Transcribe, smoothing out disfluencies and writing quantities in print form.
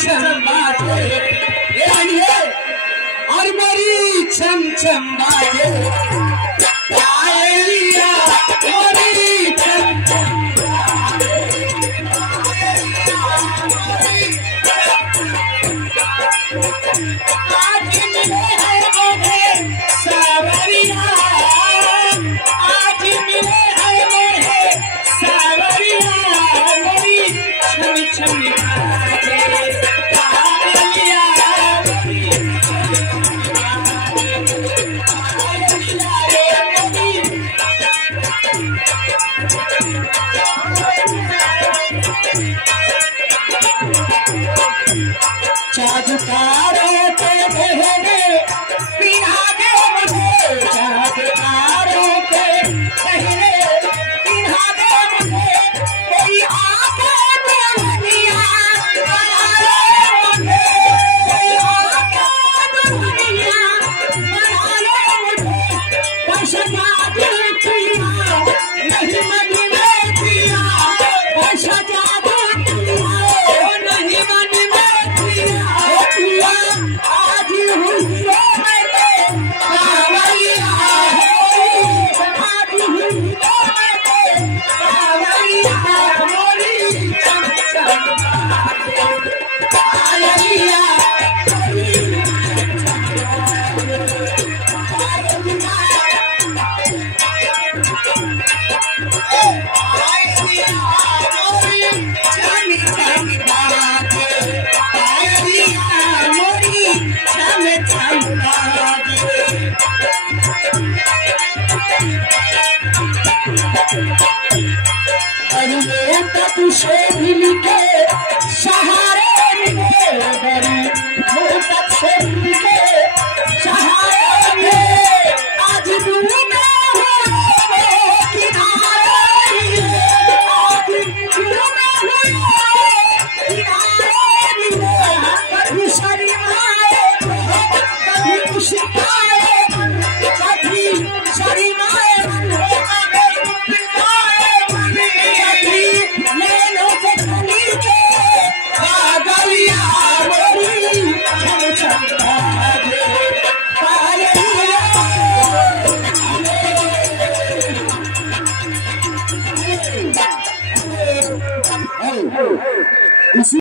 छम बाजे और मोरी छम छम बाजे पायलिया मोरी छम छम आज मिले हैं मोहे सावरिया आज मिले हैं मोहे सावरिया मोरी छम छम बाजे पायलिया चाँद तारों के बहने पिया दे मुझे चाँद तारों के बहने पिया दे मुझे कोई आके दुल्हनिया बना ले मुझे कोई आके दुल्हनिया बना ले मुझे पैसा दिल किया नहीं मन में किया पैसा दिल किया नहीं मन में किया आज हुई कावरिया आज हुई कावरिया मोरी छम छम बाजे